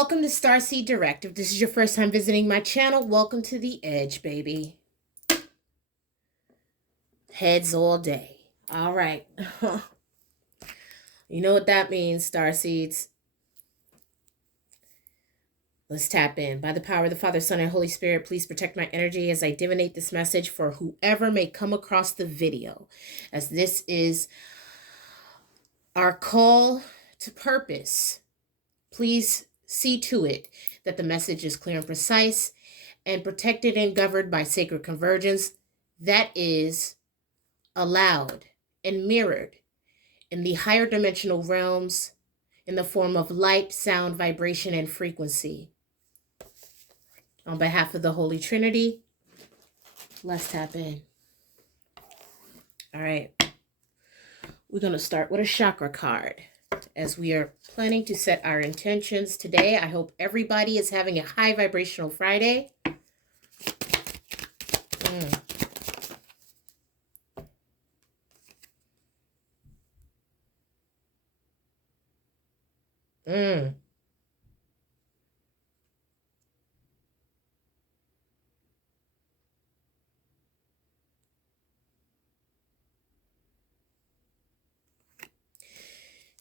Welcome to Starseed Direct. If this is your first time visiting my channel, welcome to the edge, baby. Heads all day. All right. You know what that means, Starseeds. Let's tap in. By the power of the Father, Son, and Holy Spirit, please protect my energy as I divinate this message for whoever may come across the video, as this is our call to purpose. Please see to it that the message is clear and precise and protected and governed by sacred convergence that is allowed and mirrored in the higher dimensional realms in the form of light, sound, vibration, and frequency. On behalf of the Holy Trinity, let's tap in. All right. We're going to start with a chakra card as we are planning to set our intentions today. I hope everybody is having a high vibrational Friday.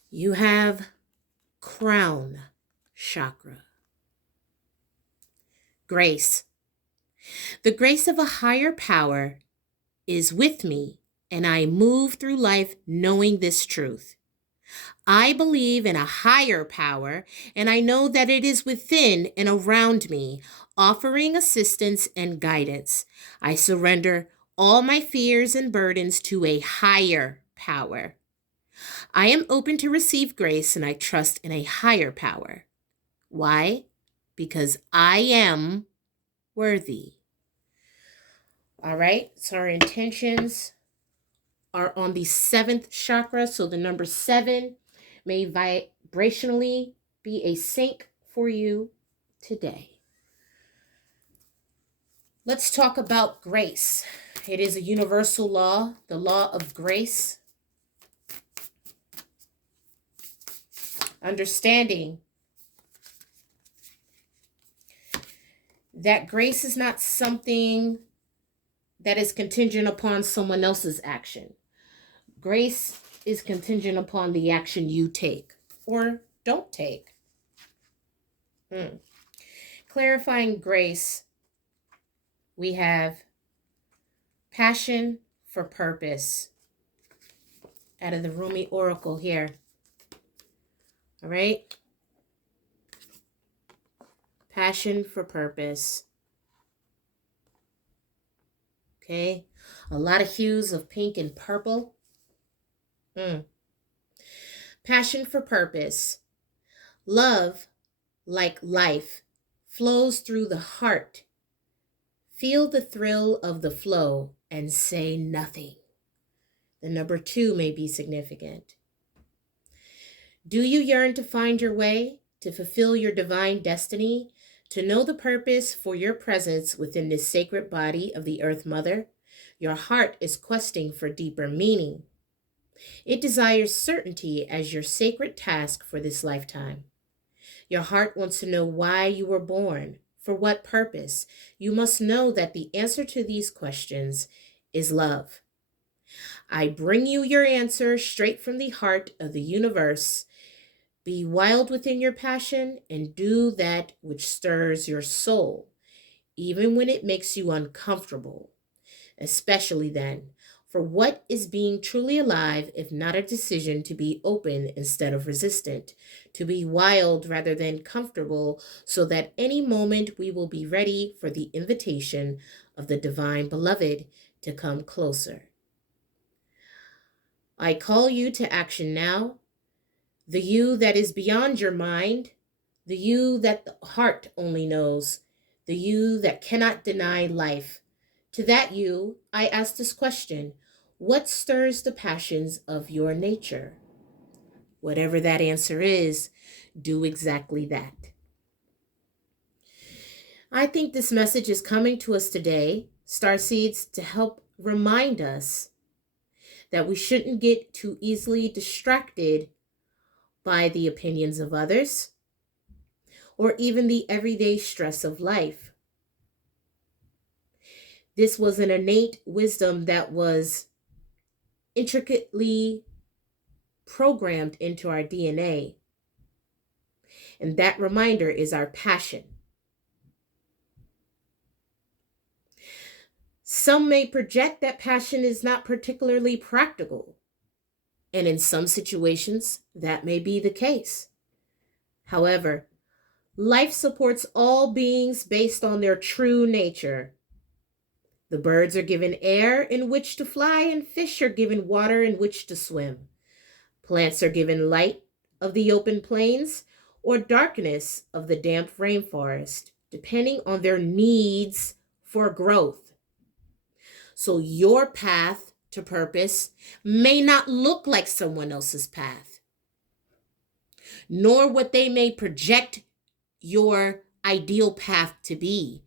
You have crown chakra. Grace. The grace of a higher power is with me, and I move through life knowing this truth. I believe in a higher power, and I know that it is within and around me, offering assistance and guidance. I surrender all my fears and burdens to a higher power. I am open to receive grace, and I trust in a higher power. Why? Because I am worthy. All right, so our intentions are on the 7th chakra. So the number 7 may vibrationally be a sync for you today. Let's talk about grace. It is a universal law, the law of grace. Understanding that grace is not something that is contingent upon someone else's action. Grace is contingent upon the action you take or don't take. Clarifying grace, we have passion for purpose out of the Rumi Oracle here. All right? Passion for purpose. Okay? A lot of hues of pink and purple. Passion for purpose. Love, like life, flows through the heart. Feel the thrill of the flow and say nothing. The number 2 may be significant. Do you yearn to find your way, to fulfill your divine destiny, to know the purpose for your presence within this sacred body of the Earth Mother? Your heart is questing for deeper meaning. It desires certainty as your sacred task for this lifetime. Your heart wants to know why you were born, for what purpose. You must know that the answer to these questions is love. I bring you your answer straight from the heart of the universe. Be wild within your passion and do that which stirs your soul, even when it makes you uncomfortable. Especially then, for what is being truly alive if not a decision to be open instead of resistant, to be wild rather than comfortable, so that any moment we will be ready for the invitation of the divine beloved to come closer. I call you to action now, the you that is beyond your mind, the you that the heart only knows, the you that cannot deny life. To that you, I ask this question: what stirs the passions of your nature? Whatever that answer is, do exactly that. I think this message is coming to us today, Starseeds, to help remind us that we shouldn't get too easily distracted by the opinions of others or even the everyday stress of life. This was an innate wisdom that was intricately programmed into our DNA. And that reminder is our passion. Some may project that passion is not particularly practical. And in some situations, that may be the case. However, life supports all beings based on their true nature. The birds are given air in which to fly, and fish are given water in which to swim. Plants are given light of the open plains or darkness of the damp rainforest, depending on their needs for growth. So your path to purpose may not look like someone else's path, nor what they may project your ideal path to be.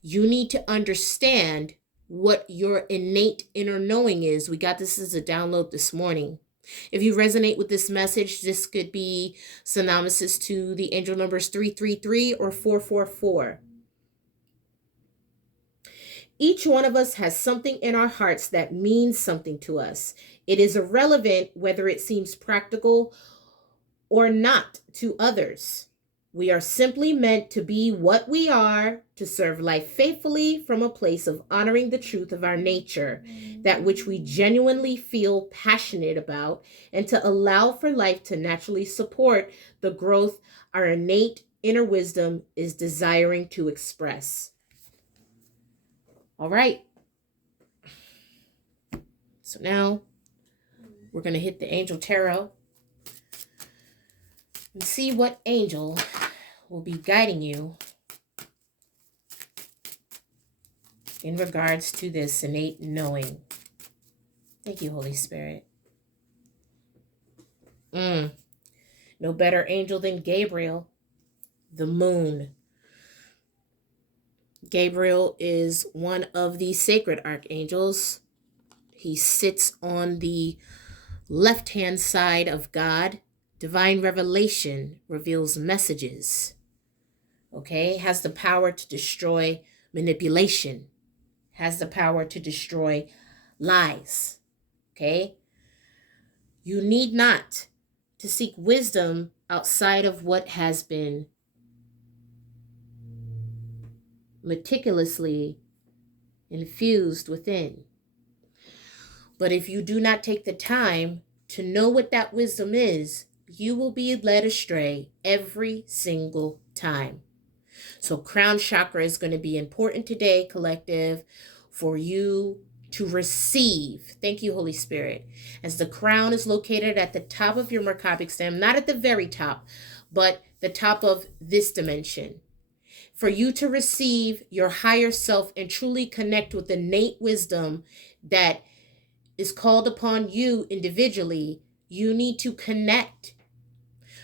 You need to understand what your innate inner knowing is. We got this as a download this morning. If you resonate with this message, this could be synonymous to the angel numbers 333 or 444. Each one of us has something in our hearts that means something to us. It is irrelevant whether it seems practical or not to others. We are simply meant to be what we are, to serve life faithfully from a place of honoring the truth of our nature, that which we genuinely feel passionate about, and to allow for life to naturally support the growth our innate inner wisdom is desiring to express. All right. So now we're going to hit the angel tarot and see what angel will be guiding you in regards to this innate knowing. Thank you, Holy Spirit. No better angel than Gabriel, the moon. Gabriel is one of the sacred archangels. He sits on the left-hand side of God. Divine revelation reveals messages. Okay? Has the power to destroy manipulation. Has the power to destroy lies. Okay? You need not to seek wisdom outside of what has been meticulously infused within. But if you do not take the time to know what that wisdom is, you will be led astray every single time. So crown chakra is going to be important today, collective, for you to receive. Thank you, Holy Spirit. As the crown is located at the top of your Merkaba stem, not at the very top, but the top of this dimension. For you to receive your higher self and truly connect with innate wisdom that is called upon you individually, you need to connect.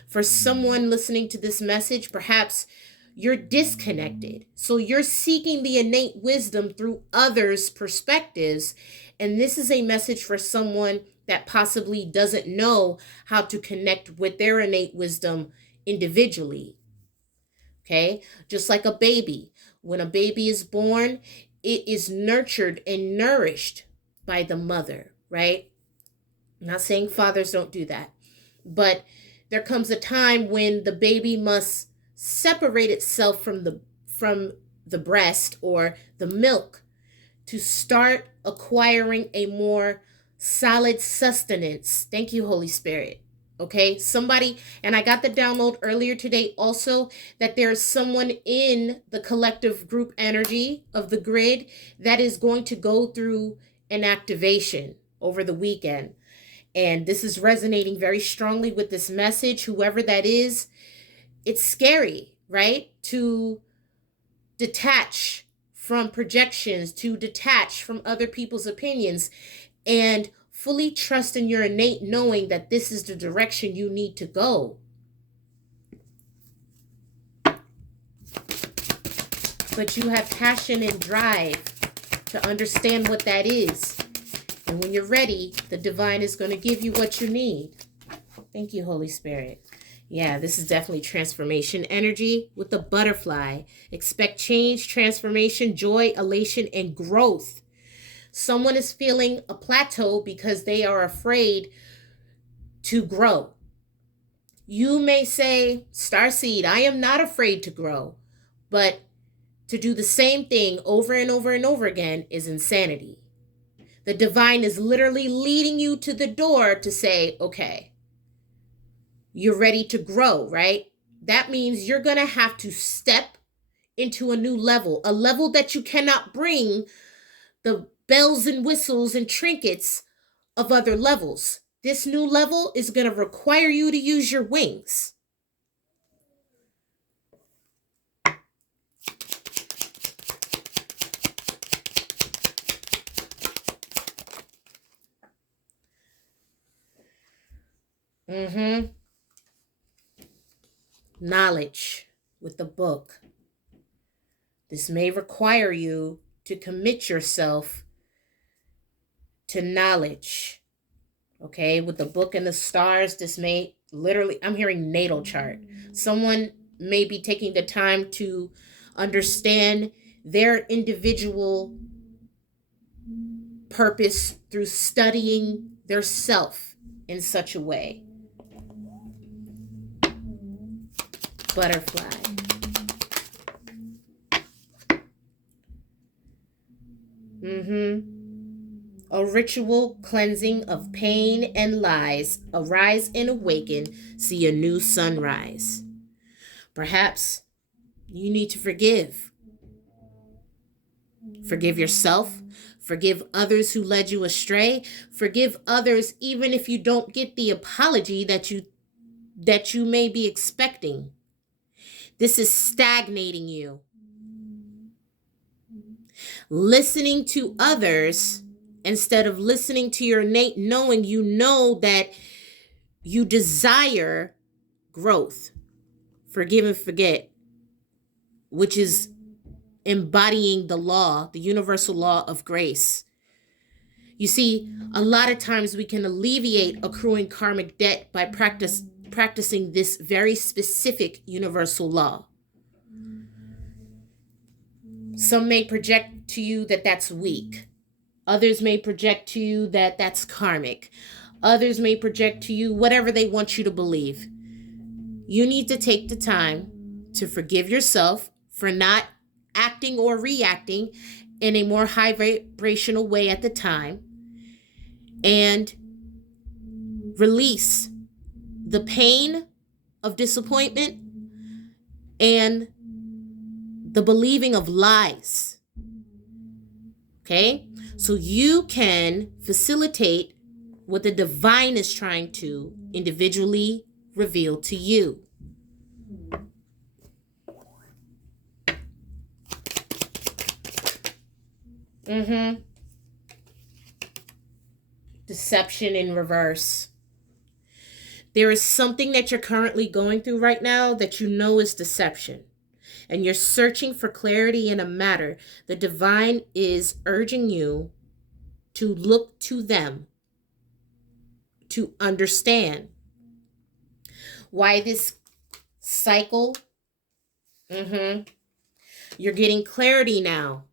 For someone listening to this message, perhaps you're disconnected. So you're seeking the innate wisdom through others' perspectives. And this is a message for someone that possibly doesn't know how to connect with their innate wisdom individually. Okay? Just like a baby. When a baby is born, it is nurtured and nourished by the mother, right? I'm not saying fathers don't do that. But there comes a time when the baby must separate itself from the breast or the milk to start acquiring a more solid sustenance. Thank you, Holy Spirit. Okay, somebody, and I got the download earlier today also that there's someone in the collective group energy of the grid that is going to go through an activation over the weekend. And this is resonating very strongly with this message. Whoever that is, it's scary, right? To detach from projections, to detach from other people's opinions, and fully trust in your innate knowing that this is the direction you need to go. But you have passion and drive to understand what that is. And when you're ready, the divine is going to give you what you need. Thank you, Holy Spirit. Yeah, this is definitely transformation energy with the butterfly. Expect change, transformation, joy, elation, and growth. Someone is feeling a plateau because they are afraid to grow. You may say, Starseed, I am not afraid to grow, but to do the same thing over and over and over again is insanity. The divine is literally leading you to the door to say, okay, you're ready to grow, right? That means you're going to have to step into a new level, a level that you cannot bring the bells and whistles and trinkets of other levels. This new level is going to require you to use your wings. Mm-hmm. Knowledge with the book. This may require you to commit yourself to knowledge. Okay, with the book and the stars, this may literally, I'm hearing natal chart. Someone may be taking the time to understand their individual purpose through studying their self in such a way. Butterfly. A ritual cleansing of pain and lies. Arise and awaken. See a new sunrise. Perhaps you need to forgive. Forgive yourself. Forgive others who led you astray. Forgive others even if you don't get the apology that you may be expecting. This is stagnating you. Listening to others instead of listening to your innate knowing, you know that you desire growth. Forgive and forget, which is embodying the law, the universal law of grace. You see, a lot of times we can alleviate accruing karmic debt by practicing this very specific universal law. Some may project to you that that's weak. Others may project to you that that's karmic. Others may project to you whatever they want you to believe. You need to take the time to forgive yourself for not acting or reacting in a more high vibrational way at the time, and release the pain of disappointment and the believing of lies. Okay? So you can facilitate what the divine is trying to individually reveal to you. Deception in reverse. There is something that you're currently going through right now that you know is deception, and you're searching for clarity in a matter. The divine is urging you to look to them to understand why this cycle. You're getting clarity now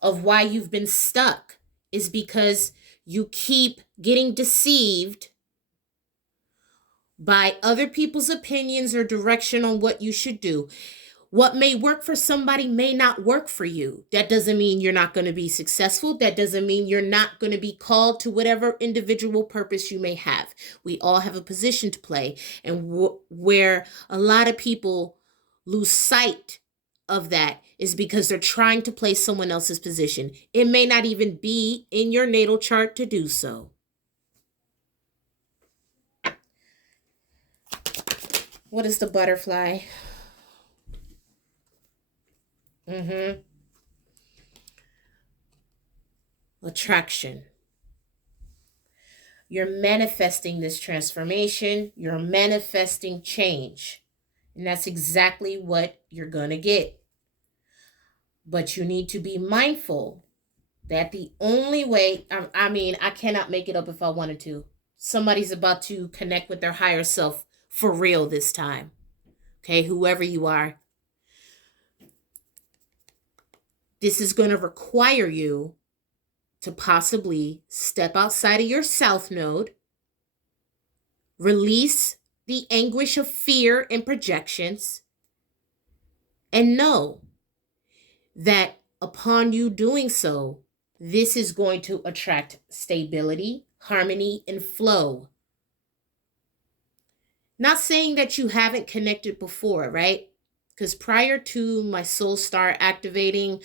of why you've been stuck is because you keep getting deceived by other people's opinions or direction on what you should do. What may work for somebody may not work for you. That doesn't mean you're not going to be successful. That doesn't mean you're not going to be called to whatever individual purpose you may have. We all have a position to play. And where a lot of people lose sight of that is because they're trying to play someone else's position. It may not even be in your natal chart to do so. What is the butterfly? Attraction. You're manifesting this transformation. You're manifesting change. And that's exactly what you're going to get. But you need to be mindful that the only way, I cannot make it up if I wanted to. Somebody's about to connect with their higher self for real this time. Okay, whoever you are. This is going to require you to possibly step outside of your south node, release the anguish of fear and projections, and know that upon you doing so, this is going to attract stability, harmony, and flow. Not saying that you haven't connected before, right? Because prior to my soul star activating,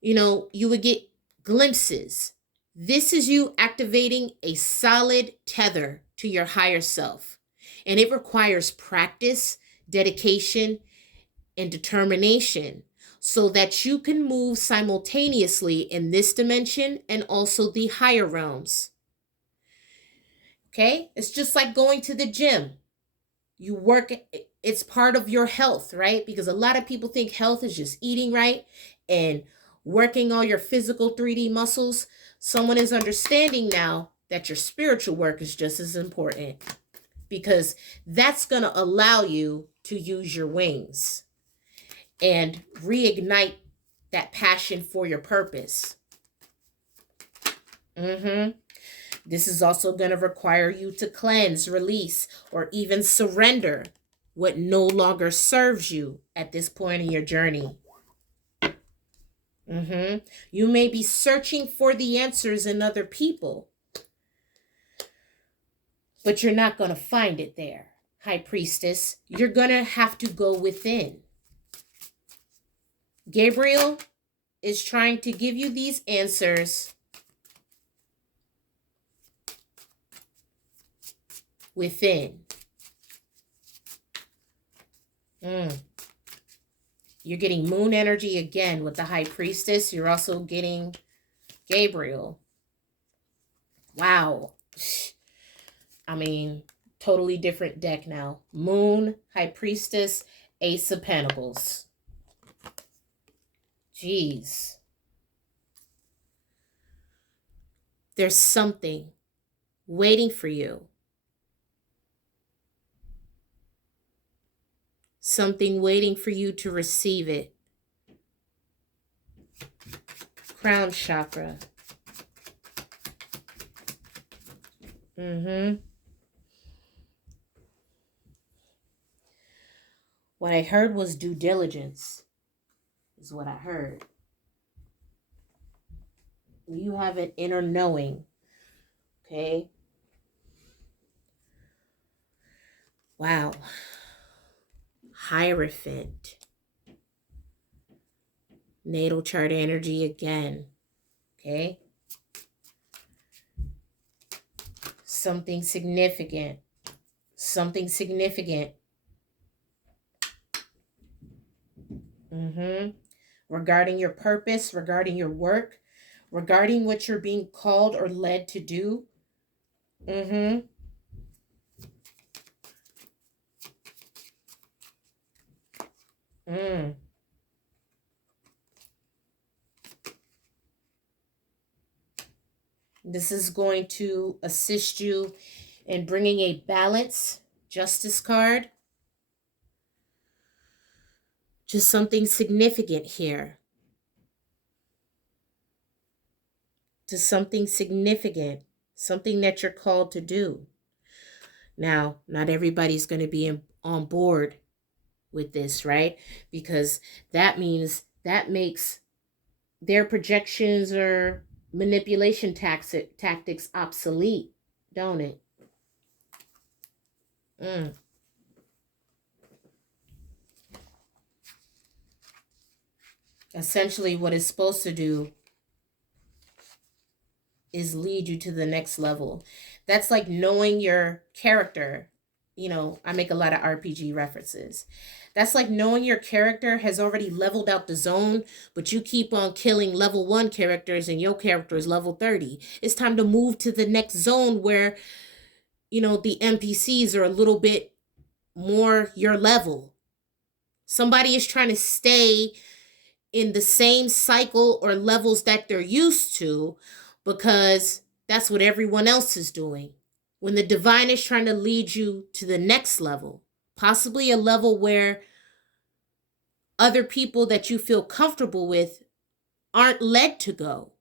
you would get glimpses. This is you activating a solid tether to your higher self. And it requires practice, dedication, and determination so that you can move simultaneously in this dimension and also the higher realms. Okay? It's just like going to the gym. You work, it's part of your health, right? Because a lot of people think health is just eating right and working all your physical 3D muscles. Someone is understanding now that your spiritual work is just as important, because that's going to allow you to use your wings and reignite that passion for your purpose. This is also going to require you to cleanse, release, or even surrender what no longer serves you at this point in your journey. You may be searching for the answers in other people, but you're not going to find it there, High Priestess. You're going to have to go within. Gabriel is trying to give you these answers within. You're getting moon energy again with the High Priestess. You're also getting Gabriel. Wow. I mean, totally different deck now. Moon, High Priestess, Ace of Pentacles. Jeez. There's something waiting for you. Something waiting for you to receive it. Crown chakra. What I heard was due diligence, is what I heard. You have an inner knowing, okay? Wow. Hierophant. Natal chart energy again, okay? Something significant. Something significant. Regarding your purpose, regarding your work, regarding what you're being called or led to do. This is going to assist you in bringing a balance, justice card. Just something significant here. To something significant, something that you're called to do. Now, not everybody's going to be on board with this, right? Because that makes their projections or manipulation tactics obsolete, don't it? Essentially, what it's supposed to do is lead you to the next level. That's like knowing your character. I make a lot of RPG references. That's like knowing your character has already leveled out the zone, but you keep on killing level 1 characters and your character is level 30. It's time to move to the next zone where, the NPCs are a little bit more your level. Somebody is trying to stay in the same cycle or levels that they're used to because that's what everyone else is doing. When the divine is trying to lead you to the next level, possibly a level where other people that you feel comfortable with aren't led to go.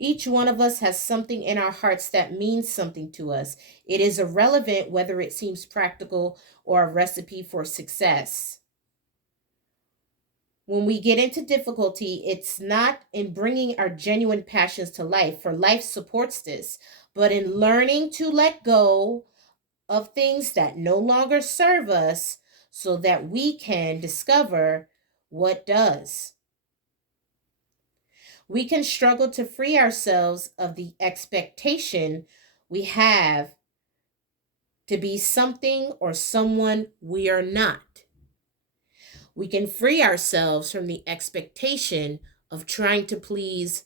Each one of us has something in our hearts that means something to us. It is irrelevant whether it seems practical or a recipe for success. When we get into difficulty, it's not in bringing our genuine passions to life, for life supports this, but in learning to let go of things that no longer serve us so that we can discover what does. We can struggle to free ourselves of the expectation we have to be something or someone we are not. We can free ourselves from the expectation of trying to please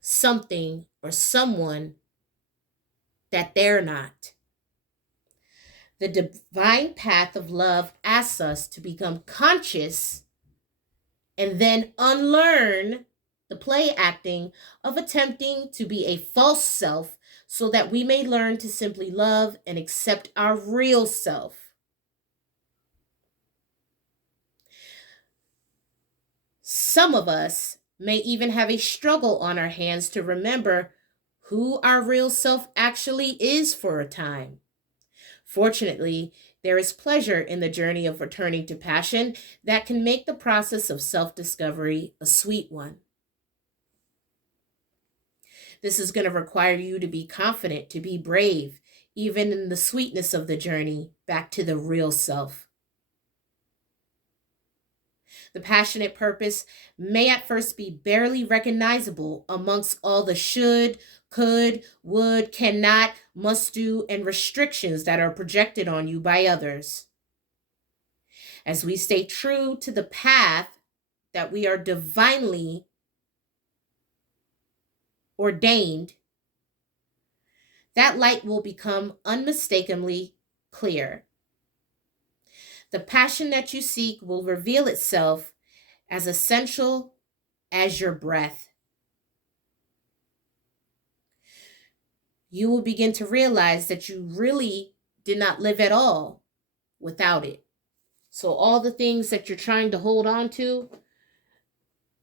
something or someone that they're not. The divine path of love asks us to become conscious and then unlearn the play acting of attempting to be a false self so that we may learn to simply love and accept our real self. Some of us may even have a struggle on our hands to remember who our real self actually is for a time. Fortunately, there is pleasure in the journey of returning to passion that can make the process of self-discovery a sweet one. This is going to require you to be confident, to be brave, even in the sweetness of the journey back to the real self. The passionate purpose may at first be barely recognizable amongst all the should, could, would, cannot, must do, and restrictions that are projected on you by others. As we stay true to the path that we are divinely ordained, that light will become unmistakably clear. The passion that you seek will reveal itself as essential as your breath. You will begin to realize that you really did not live at all without it. So all the things that you're trying to hold on to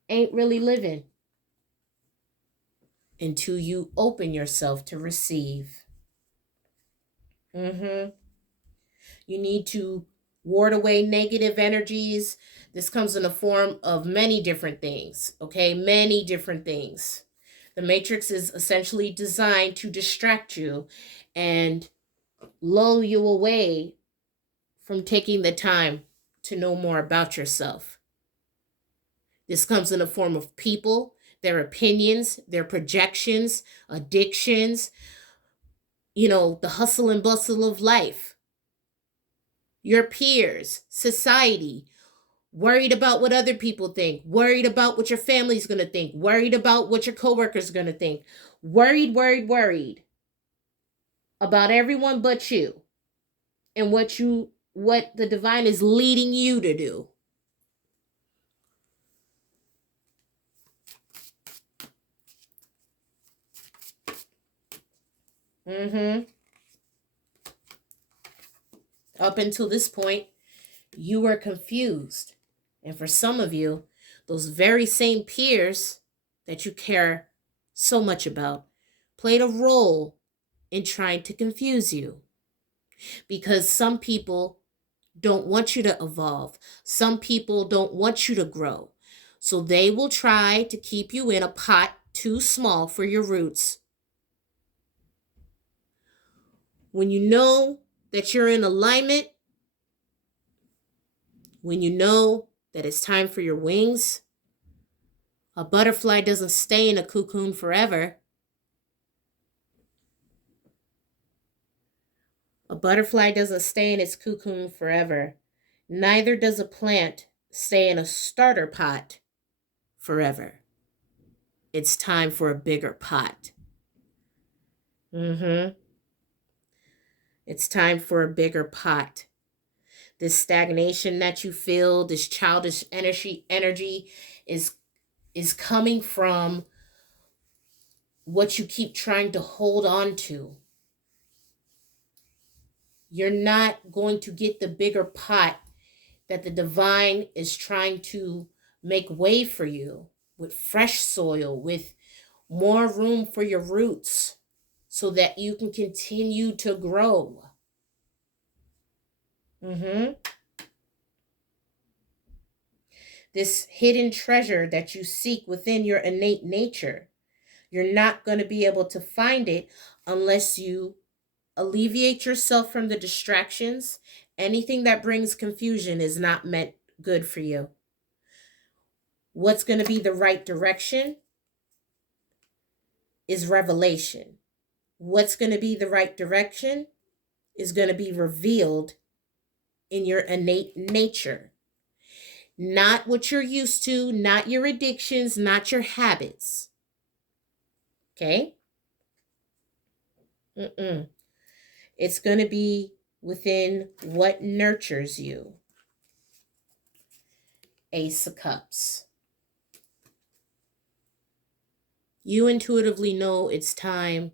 ain't really living until you open yourself to receive. You need to ward away negative energies. This comes in the form of many different things, okay? Many different things. The matrix is essentially designed to distract you and lull you away from taking the time to know more about yourself. This comes in the form of people, their opinions, their projections, addictions, the hustle and bustle of life, your peers, society, worried about what other people think, worried about what your family's going to think, worried about what your coworkers are going to think, worried about everyone but you and what the divine is leading you to do. Up until this point, you were confused. And for some of you, those very same peers that you care so much about played a role in trying to confuse you. Because some people don't want you to evolve. Some people don't want you to grow. So they will try to keep you in a pot too small for your roots. When you know that you're in alignment, when you know that it's time for your wings, a butterfly doesn't stay in a cocoon forever. A butterfly doesn't stay in its cocoon forever. Neither does a plant stay in a starter pot forever. It's time for a bigger pot. It's time for a bigger pot. This stagnation that you feel, this childish energy is is coming from what you keep trying to hold on to. You're not going to get the bigger pot that the divine is trying to make way for you, with fresh soil, with more room for your roots, so that you can continue to grow. This hidden treasure that you seek within your innate nature, you're not going to be able to find it unless you alleviate yourself from the distractions. Anything that brings confusion is not meant good for you. What's going to be the right direction is revelation. What's going to be the right direction is going to be revealed in your innate nature. Not what you're used to, not your addictions, not your habits. Okay? It's going to be within what nurtures you. Ace of Cups. You intuitively know it's time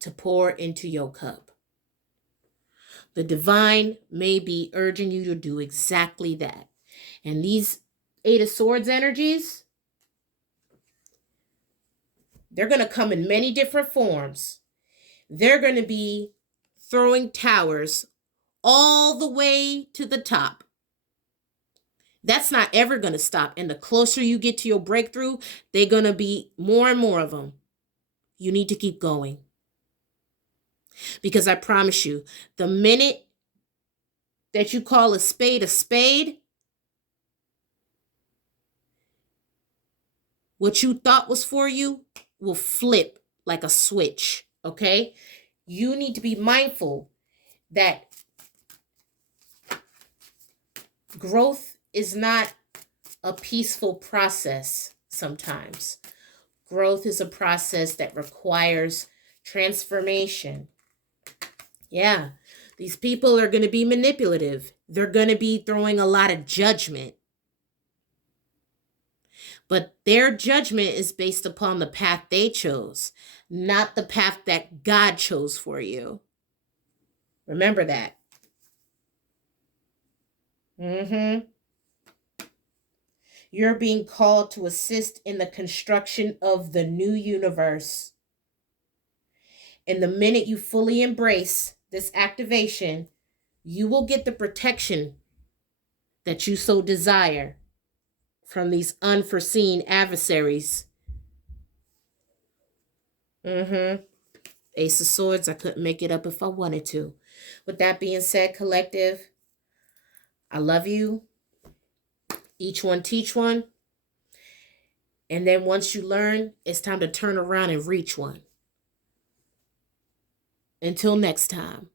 to pour into your cup. The divine may be urging you to do exactly that. And these Eight of Swords energies, they're going to come in many different forms. They're going to be throwing towers all the way to the top. That's not ever going to stop. And the closer you get to your breakthrough, they're going to be more and more of them. You need to keep going. Because I promise you, the minute that you call a spade, what you thought was for you will flip like a switch, okay? You need to be mindful that growth is not a peaceful process sometimes. Growth is a process that requires transformation. Yeah, these people are going to be manipulative. They're going to be throwing a lot of judgment. But their judgment is based upon the path they chose, not the path that God chose for you. Remember that. You're being called to assist in the construction of the new universe. And the minute you fully embrace this activation, you will get the protection that you so desire from these unforeseen adversaries. Ace of Swords, I couldn't make it up if I wanted to. With that being said, collective, I love you. Each one teach one. And then once you learn, it's time to turn around and reach one. Until next time.